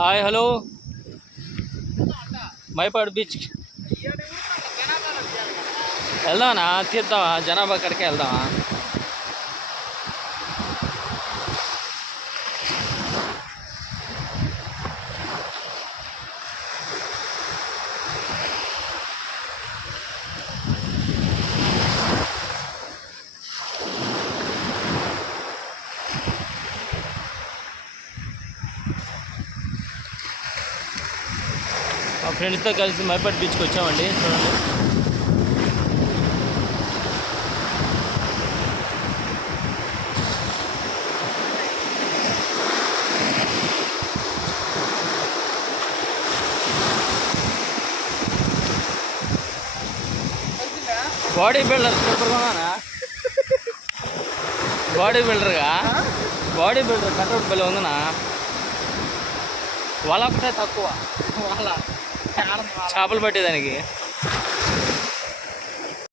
Hi hello Mypadu బీచ్ వెళ్దామా? తీద్దామా? జనాభా అక్కడికే వెళ్దామా? మా ఫ్రెండ్స్తో కలిసి మైపాడు బీచ్కి వచ్చామండి. చూడండి, బాడీ బిల్డర్ సూపర్గా ఉన్నానా? బాడీ బిల్డర్గా బాడీ బిల్డర్ కట్అవుట్ బలి ఉందనా? వాళ్ళ ఒకటే తక్కువ, వాళ్ళ చేపలు పట్టేదానికి.